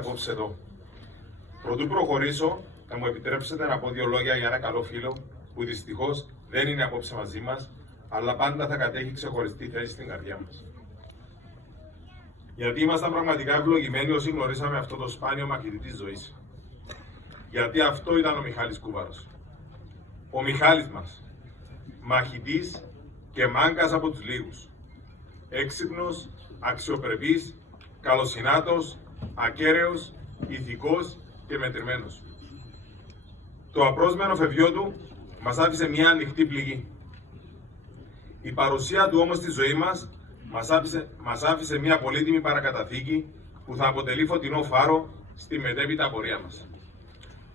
Απόψε εδώ. Πρωτού προχωρήσω, θα μου επιτρέψετε να πω δύο λόγια για ένα καλό φίλο που δυστυχώς δεν είναι απόψε μαζί μας, αλλά πάντα θα κατέχει ξεχωριστή θέση στην καρδιά μας. Γιατί ήμασταν πραγματικά ευλογημένοι όσοι γνωρίσαμε αυτό το σπάνιο μαχητή της ζωής. Γιατί αυτό ήταν ο Μιχάλης Κούβαρος. Ο Μιχάλης μας. Μαχητής και μάγκας από τους λίγους. Έξυπνος, αξιοπρεπής, καλοσυνάτος, ακέραιος, ηθικός και μετρημένος. Το απρόσμενο φευγιό του μας άφησε μια ανοιχτή πληγή. Η παρουσία του όμως στη ζωή μας άφησε μια πολύτιμη παρακαταθήκη που θα αποτελεί φωτεινό φάρο στη μετέπειτα πορεία μας.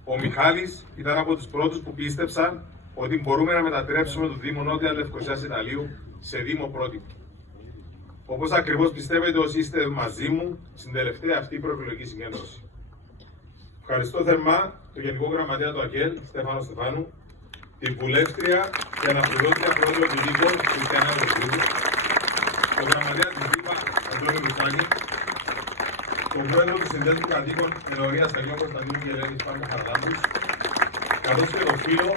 Ο Μιχάλης ήταν από τους πρώτους που πίστεψαν ότι μπορούμε να μετατρέψουμε το Δήμο Νότια Λευκωσίας Ιταλείου σε Δήμο πρότυπο. Όπως ακριβώς πιστεύετε όσοι είστε μαζί μου στην τελευταία αυτή προεκλογική συγκέντρωση. Ευχαριστώ θερμά τον Γενικό Γραμματέα του ΑΚΕΛ, Στέφανο Στεφάνου, την βουλεύτρια και αναπληρώτρια πρόεδρο του Δήμου, Χριστιανά Ρωσίδου, τον Γραμματέα του ΔΥΠΑ, Αντώνη Λουφάνη, τον πρόεδρο του Συνδέσμου Κατοίκων Ενορίας Αγίων Κωνσταντίνου και Ελένης Πάρκα Χαραλάμπους, καθώς και τον φίλο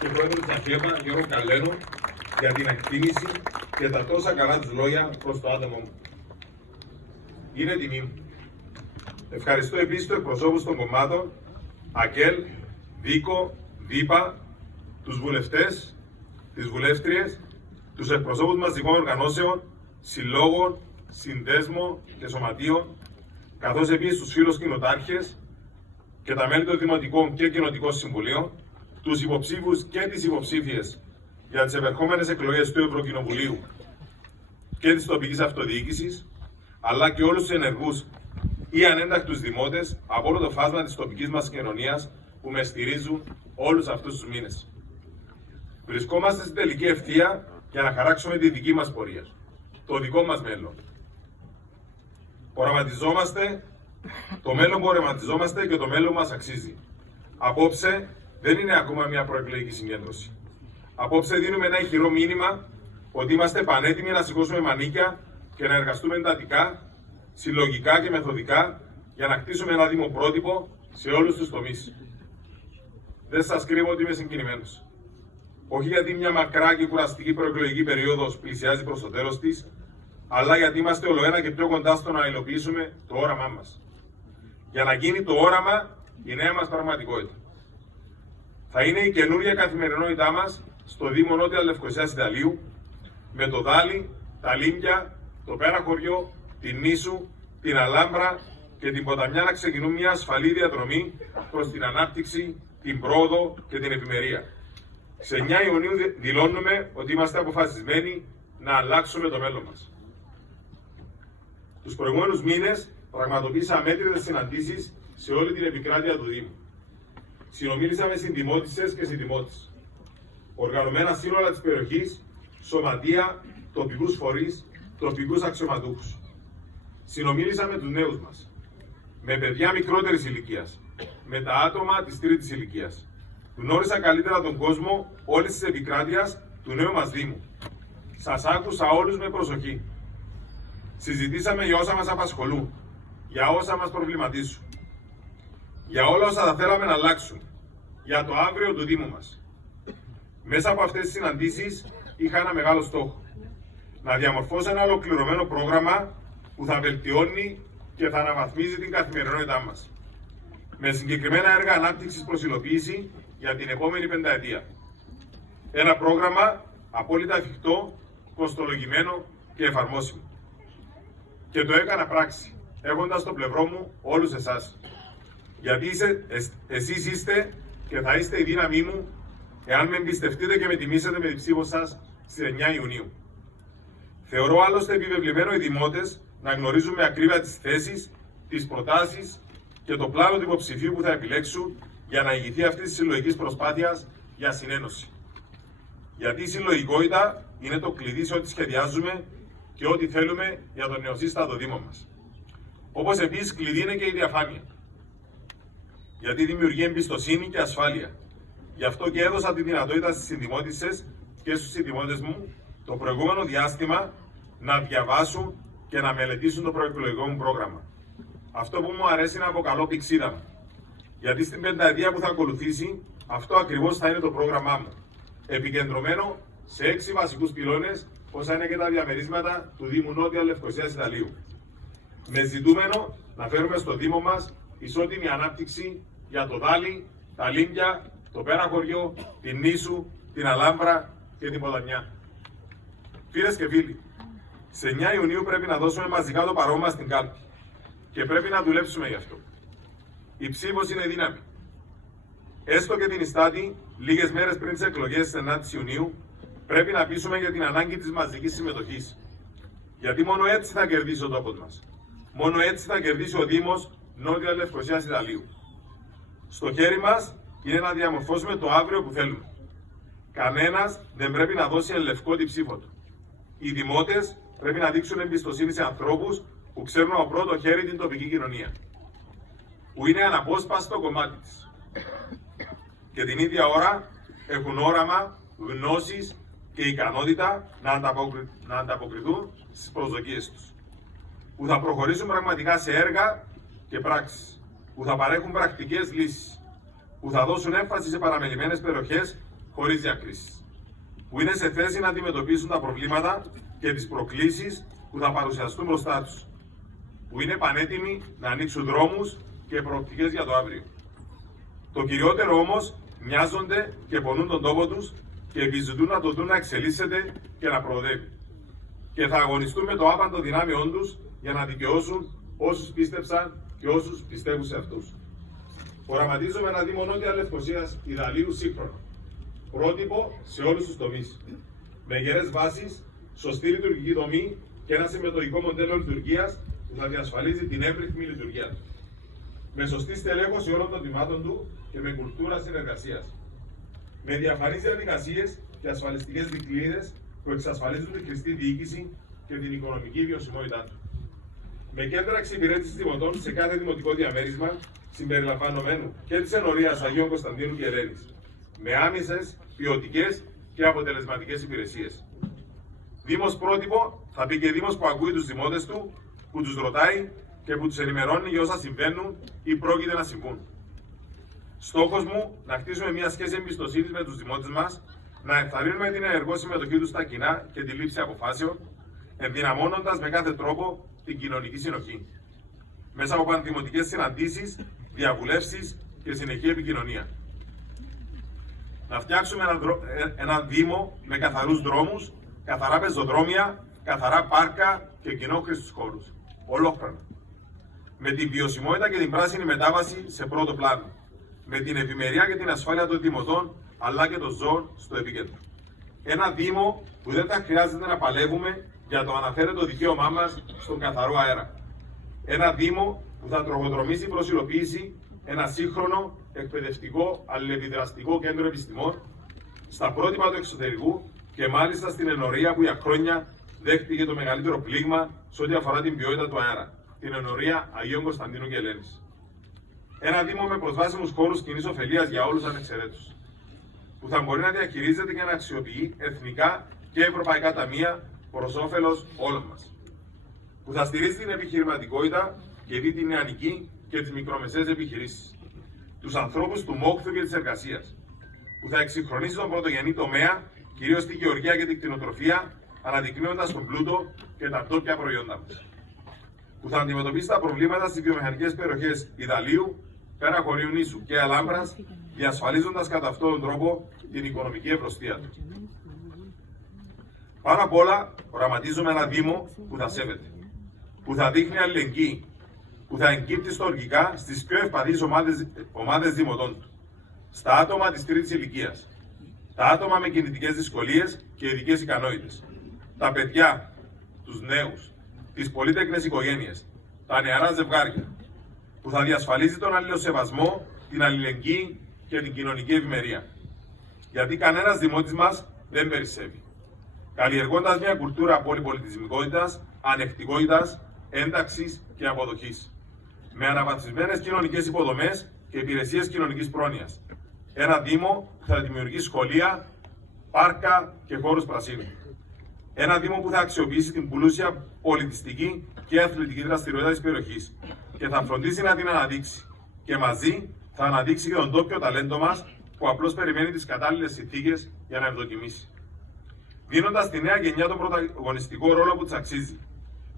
και πρόεδρο του ΑΧΕΜΑ, Γιώργο Καλένο, για την εκτίμηση και τα τόσα καλά τους λόγια προς το άτομο μου. Είναι τιμή μου. Ευχαριστώ επίσης τους εκπροσώπους των κομμάτων, ΑΚΕΛ, ΔΥΚΟ, ΔΥΠΑ, τους βουλευτές, τις βουλεύτριες, τους εκπροσώπους μαζικών οργανώσεων, συλλόγων, συνδέσμων και σωματείων, καθώς επίσης τους φίλους κοινοτάρχες και τα μέλη των Δημοτικών και Κοινοτικών Συμβουλίων, τους υποψήφιους και τις υποψήφιες για τις επερχόμενες εκλογές του Ευρωκοινοβουλίου και της τοπικής αυτοδιοίκησης, αλλά και όλους τους ενεργούς ή ανέντακτους δημότες από όλο το φάσμα της τοπικής μας κοινωνίας που με στηρίζουν όλους αυτούς τους μήνες. Βρισκόμαστε στην τελική ευθεία για να χαράξουμε τη δική μας πορεία, το δικό μας μέλλον. Οραματιζόμαστε το μέλλον που οραματιζόμαστε και το μέλλον μας αξίζει. Απόψε δεν είναι ακόμα μια προεκλογική συγκέντρωση. Απόψε δίνουμε ένα ηχηρό μήνυμα ότι είμαστε πανέτοιμοι να σηκώσουμε μανίκια και να εργαστούμε εντατικά, συλλογικά και μεθοδικά για να χτίσουμε ένα Δήμο πρότυπο σε όλους τους τομείς. Δεν σας κρύβω ότι είμαι συγκινημένος. Όχι γιατί μια μακρά και κουραστική προεκλογική περίοδος πλησιάζει προς το τέλος της, αλλά γιατί είμαστε ολοένα και πιο κοντά στο να υλοποιήσουμε το όραμά μας. Για να γίνει το όραμα η νέα μας πραγματικότητα. Θα είναι η καινούργια καθημερινότητά μας στο Δήμο Νότια Λευκωσίας Ιταλείου, με το Δάλι, τα Λύμπια, το Πέρα Χωριό, την Νήσου, την Αλάμπρα και την Ποταμιά να ξεκινούν μια ασφαλή διαδρομή προς την ανάπτυξη, την πρόοδο και την ευημερία. Σε 9 Ιουνίου δηλώνουμε ότι είμαστε αποφασισμένοι να αλλάξουμε το μέλλον μας. Τους προηγούμενους μήνες πραγματοποίησα αμέτρητες συναντήσεις σε όλη την επικράτεια του Δήμου. Συνομίλησα με συνδημότισσες και συνδημότες, οργανωμένα σύνολα της περιοχής, σωματεία, τοπικούς φορείς, τοπικούς αξιωματούχους. Συνομίλησα με τους νέους μας, με παιδιά μικρότερης ηλικίας, με τα άτομα της τρίτης ηλικίας. Γνώρισα καλύτερα τον κόσμο όλης της επικράτειας του νέου μας Δήμου. Σας άκουσα όλους με προσοχή. Συζητήσαμε για όσα μας απασχολούν, για όσα μας προβληματίζουν, για όλα όσα θα θέλαμε να αλλάξουν, για το αύριο του Δήμου μας. Μέσα από αυτές τις συναντήσεις είχα ένα μεγάλο στόχο. Να διαμορφώσω ένα ολοκληρωμένο πρόγραμμα που θα βελτιώνει και θα αναβαθμίζει την καθημερινότητά μας. Με συγκεκριμένα έργα ανάπτυξης προς υλοποίηση για την επόμενη πενταετία. Ένα πρόγραμμα απόλυτα εφικτό, κοστολογημένο και εφαρμόσιμο. Και το έκανα πράξη, έχοντας στο πλευρό μου όλους εσάς. Γιατί εσείς είστε και θα είστε η δύναμή μου εάν με εμπιστευτείτε και με τιμήσετε με την ψήφο σας στις 9 Ιουνίου. Θεωρώ άλλωστε επιβεβλημένο οι δημότες να γνωρίζουν με ακρίβεια τις θέσεις, τις προτάσεις και το πλάνο του υποψηφίου που θα επιλέξουν για να ηγηθεί αυτής της συλλογικής προσπάθειας για συνένωση. Γιατί η συλλογικότητα είναι το κλειδί σε ό,τι σχεδιάζουμε και ό,τι θέλουμε για τον νεοσύστατο Δήμο μας. Όπως επίσης κλειδί είναι και η διαφάνεια. Γιατί δημιουργεί εμπιστοσύνη και ασφάλεια. Γι' αυτό και έδωσα τη δυνατότητα στις συνδημότισσες και στους συνδημότες μου το προηγούμενο διάστημα να διαβάσουν και να μελετήσουν το προεκλογικό μου πρόγραμμα. Αυτό που μου αρέσει να αποκαλώ πηξίδα μου. Γιατί στην πενταετία που θα ακολουθήσει, αυτό ακριβώς θα είναι το πρόγραμμά μου. Επικεντρωμένο σε 6 βασικούς πυλώνες, όσα είναι και τα διαμερίσματα του Δήμου Νότια Λευκωσίας Ιταλίου. Με ζητούμενο να φέρουμε στο Δήμο μας ισότιμη ανάπτυξη για το Δάλι, τα Λίμπια, το Πέρα Χωριό, την Νήσου, την Αλάμπρα και την Ποδανιά. Φίλες και φίλοι, σε 9 Ιουνίου πρέπει να δώσουμε μαζικά το παρόν μας στην κάλπη και πρέπει να δουλέψουμε γι' αυτό. Η ψήφος είναι δύναμη. Έστω και την Ιστάτη, λίγες μέρες πριν τις εκλογές στις 9 Ιουνίου, πρέπει να πείσουμε για την ανάγκη της μαζικής συμμετοχής. Γιατί μόνο έτσι θα κερδίσει ο τόπος μας. Μόνο έτσι θα κερδίσει ο Δήμος Νότια Λευκωσίας Ιταλίου. Στο χέρι μας είναι να διαμορφώσουμε το αύριο που θέλουμε. Κανένας δεν πρέπει να δώσει εν λευκό την ψήφο του. Οι δημότες πρέπει να δείξουν εμπιστοσύνη σε ανθρώπους που ξέρουν από πρώτο χέρι την τοπική κοινωνία, που είναι αναπόσπαστο κομμάτι της. Και την ίδια ώρα έχουν όραμα, γνώσεις και ικανότητα να ανταποκριθούν στις προσδοκίες τους. Που θα προχωρήσουν πραγματικά σε έργα και πράξεις. Που θα παρέχουν πρακτικές λύσεις. Που θα δώσουν έμφαση σε παραμελημένες περιοχές χωρίς διακρίσεις. Που είναι σε θέση να αντιμετωπίσουν τα προβλήματα και τις προκλήσεις που θα παρουσιαστούν μπροστά τους. Που είναι πανέτοιμοι να ανοίξουν δρόμους και προοπτικές για το αύριο. Το κυριότερο όμως, μοιάζονται και πονούν τον τόπο τους και επιζητούν να το δουν να εξελίσσεται και να προοδεύει. Και θα αγωνιστούν με το άπαντο δυνάμειών τους για να δικαιώσουν όσους πίστεψαν και όσους πιστεύουν σε αυτούς. Οραματίζομαι ένα Δήμο Νότια Λευκωσίας Ιταλίου σύγχρονο. Πρότυπο σε όλους τους τομείς. Με γερές βάσεις, σωστή λειτουργική δομή και ένα συμμετοχικό μοντέλο λειτουργίας που θα διασφαλίζει την εύρυθμη λειτουργία του. Με σωστή στελέχωση όλων των τμήματων του και με κουλτούρα συνεργασίας. Με διαφανείς διαδικασίες και ασφαλιστικές δικλείδες που εξασφαλίζουν τη χρηστή διοίκηση και την οικονομική βιωσιμότητά του. Με κέντρα εξυπηρέτησης δημοτών σε κάθε δημοτικό διαμέρισμα, συμπεριλαμβανομένου και της ενορίας Αγίων Κωνσταντίνου και Ελένης. Με άμεσες, ποιοτικές και αποτελεσματικές υπηρεσίες. Δήμος πρότυπο θα πει και Δήμος που ακούει τους δημότες του, που τους ρωτάει και που τους ενημερώνει για όσα συμβαίνουν ή πρόκειται να συμβούν. Στόχος μου να χτίσουμε μια σχέση εμπιστοσύνης με τους δημότες μας, να ενθαρρύνουμε την ενεργό συμμετοχή τους στα κοινά και τη λήψη αποφάσεων, ενδυναμώνοντας με κάθε τρόπο την κοινωνική συνοχή. Μέσα από πανδημοτικές συναντήσεις, διαβουλεύσεις και συνεχή επικοινωνία. Να φτιάξουμε έναν Δήμο με καθαρούς δρόμους, καθαρά πεζοδρόμια, καθαρά πάρκα και κοινόχρηστους χώρους. Ολόχρονα. Με την βιωσιμότητα και την πράσινη μετάβαση σε πρώτο πλάνο. Με την ευημερία και την ασφάλεια των δημοτών αλλά και των ζώων στο επίκεντρο. Ένα Δήμο που δεν θα χρειάζεται να παλεύουμε για το αναφέρετο δικαίωμά μας στον καθαρό αέρα. Ένα Δήμο που θα τροχοδρομήσει προς υλοποίηση ένα σύγχρονο, εκπαιδευτικό, αλληλεπιδραστικό κέντρο επιστημών στα πρότυπα του εξωτερικού και μάλιστα στην ενορία που για χρόνια δέχτηκε το μεγαλύτερο πλήγμα σε ό,τι αφορά την ποιότητα του αέρα, την ενορία Αγίων Κωνσταντίνου και Ελένης. Ένα Δήμο με προσβάσιμους χώρους κοινής ωφελίας για όλους ανεξαιρέτως, που θα μπορεί να διαχειρίζεται και να αξιοποιεί εθνικά και ευρωπαϊκά ταμεία προς όφελος όλων μας. Που θα στηρίζει την επιχειρηματικότητα και δει την νεανική και τις μικρομεσαίες επιχειρήσεις. Τους ανθρώπους του μόχθου και της εργασίας. Που θα εξυγχρονίσει τον πρωτογενή τομέα, κυρίως τη γεωργία και την κτηνοτροφία, αναδεικνύοντας τον πλούτο και τα ντόπια προϊόντα μας. Που θα αντιμετωπίσει τα προβλήματα στις βιομηχανικές περιοχές Ιδαλίου, Πέρα Χωρίου Νήσου και Αλάμπρας, διασφαλίζοντας κατά αυτόν τον τρόπο την οικονομική ευρωστία του. Πάνω απ' όλα, οραματίζουμε ένα Δήμο που θα σέβεται, που θα δείχνει αλληλεγγύη, που θα εγκύπτει στοργικά στις πιο ευπαθείς ομάδες δημοτών του, στα άτομα της τρίτης ηλικίας, τα άτομα με κινητικές δυσκολίες και ειδικές ικανότητες, τα παιδιά, τους νέους, τις πολύτεκνες οικογένειες, τα νεαρά ζευγάρια, που θα διασφαλίζει τον αλληλοσεβασμό, την αλληλεγγύη και την κοινωνική ευημερία. Γιατί κανένας δημότης μας δεν περισσεύει. Καλλιεργώντας μια κουλτούρα πολυπολιτισμικότητας, ανεκτικότητας, ένταξης και αποδοχής. Με αναβαθμισμένες κοινωνικές υποδομές και υπηρεσίες κοινωνικής πρόνοιας. Ένα Δήμο που θα δημιουργεί σχολεία, πάρκα και χώρους πρασίνου. Ένα Δήμο που θα αξιοποιήσει την πλούσια πολιτιστική και αθλητική δραστηριότητα της περιοχής και θα φροντίσει να την αναδείξει. Και μαζί θα αναδείξει και τον τόπιο ταλέντο μας που απλώς περιμένει τις κατάλληλες συνθήκες για να ευδοκιμήσει. Δίνοντας στη νέα γενιά τον πρωταγωνιστικό ρόλο που της αξίζει,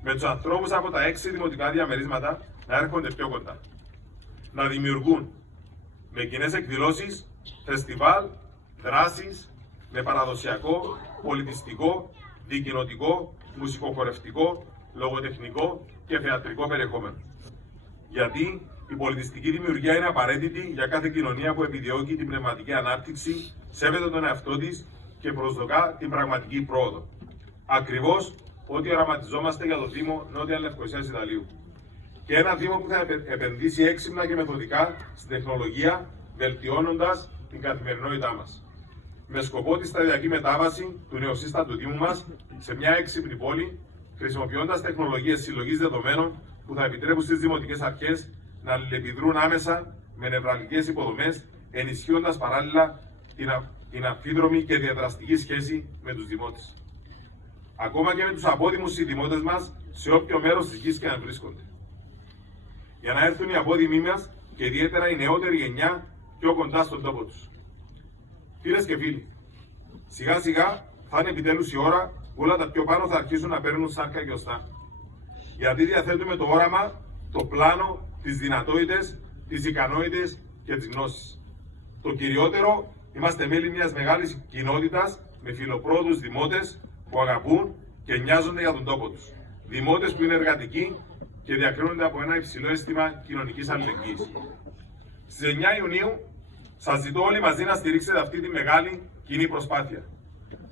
με τους ανθρώπους από τα 6 δημοτικά διαμερίσματα να έρχονται πιο κοντά. Να δημιουργούν με κοινές εκδηλώσεις, φεστιβάλ, δράσεις, με παραδοσιακό, πολιτιστικό, δικοινοτικό, μουσικοχορευτικό, λογοτεχνικό και θεατρικό περιεχόμενο. Γιατί η πολιτιστική δημιουργία είναι απαραίτητη για κάθε κοινωνία που επιδιώκει την πνευματική ανάπτυξη, σέβεται τον εαυτό της και προσδοκά την πραγματική πρόοδο. Ακριβώς ό,τι οραματιζόμαστε για το Δήμο Νότια Λευκωσίας Ιταλίου. Και ένα Δήμο που θα επενδύσει έξυπνα και μεθοδικά στην τεχνολογία, βελτιώνοντας την καθημερινότητά μας. Με σκοπό τη σταδιακή μετάβαση του νεοσύστατου Δήμου μας σε μια έξυπνη πόλη, χρησιμοποιώντας τεχνολογίες συλλογής δεδομένων που θα επιτρέπουν στις δημοτικές αρχές να αλληλεπιδρούν άμεσα με νευραλγικές υποδομές, ενισχύοντας παράλληλα την αμφίδρομη και διαδραστική σχέση με τους δημότες. Ακόμα και με τους απόδημους συνδημότες μας σε όποιο μέρος της γης και αν βρίσκονται. Για να έρθουν οι απόδημοι μας και ιδιαίτερα η νεότερη γενιά πιο κοντά στον τόπο τους. Φίλες και φίλοι, σιγά σιγά θα είναι επιτέλους η ώρα που όλα τα πιο πάνω θα αρχίσουν να παίρνουν σάρκα και οστά. Γιατί διαθέτουμε το όραμα, το πλάνο, τις δυνατότητες, τις ικανότητες και τις γνώσεις. Το κυριότερο, είμαστε μέλη μιας μεγάλης κοινότητας με φιλοπρόοδους δημότες που αγαπούν και νοιάζονται για τον τόπο τους. Δημότες που είναι εργατικοί και διακρίνονται από ένα υψηλό αίσθημα κοινωνικής αλληλεγγύης. Στις 9 Ιουνίου, σας ζητώ όλοι μαζί να στηρίξετε αυτή τη μεγάλη κοινή προσπάθεια.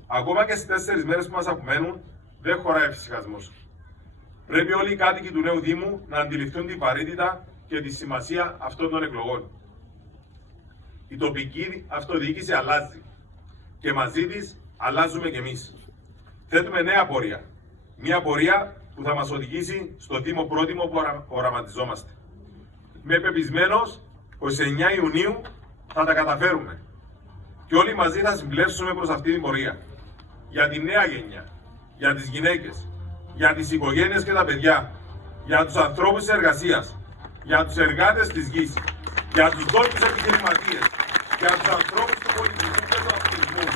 Ακόμα και στις 4 μέρες που μας απομένουν, δεν χωράει εφησυχασμός. Πρέπει όλοι οι κάτοικοι του νέου Δήμου να αντιληφθούν την βαρύτητα και τη σημασία αυτών των εκλογών. Η τοπική αυτοδιοίκηση αλλάζει και μαζί της αλλάζουμε κι εμείς. Θέτουμε νέα πορεία. Μια πορεία που θα μας οδηγήσει στο Δήμο πρότιμο που οραματιζόμαστε. Είμαι πεπισμένος πως 9 Ιουνίου θα τα καταφέρουμε. Και όλοι μαζί θα συμπλέψουμε προς αυτή την πορεία. Για τη νέα γενιά, για τις γυναίκες, για τις οικογένειες και τα παιδιά, για τους ανθρώπους της εργασίας, για τους εργάτες της γης, για τους ντόπιους επιχειρηματίες, για τους ανθρώπους του πολιτισμού και του αυτοκινητισμού,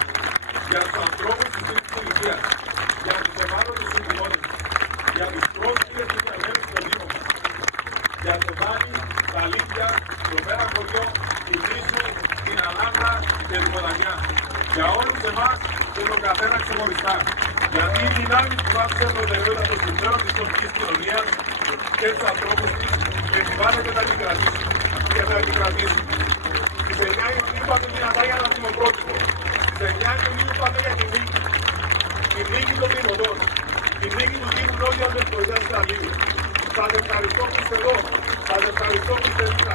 για τους ανθρώπους της πολιτικής, για τους ευάλωτους συνδημότες, για τους πρόσφυγες και τους ελεύθερους των Δήμων μας, για το Δάνη, τα Αλήθεια, το Πέρα Χωριό, την Κρίσου, την Ανάγκρα και την Ποταμιά. Για όλους εμάς και τον καθένα ξεχωριστά. Γιατί οι δυνάμεις που βάζουν προτεραιότητα των συμφέρον της τοπικής κοινωνίας και τους ανθρώπους της περιβάλλουν και τα επικρατήσουν. Στις 9 Ιουνίου πάτε δυνατά για ένα δημοπρότυπο. Στις 9 Ιουνίου πάτε για τη νίκη. Τη νίκη των δημοτών. Τη νίκη του Δήμου Νότιας Λευκωσίας Ιταλίου. Σας ευχαριστώ που είστε εδώ. Σας ευχαριστώ που είστε εδώ.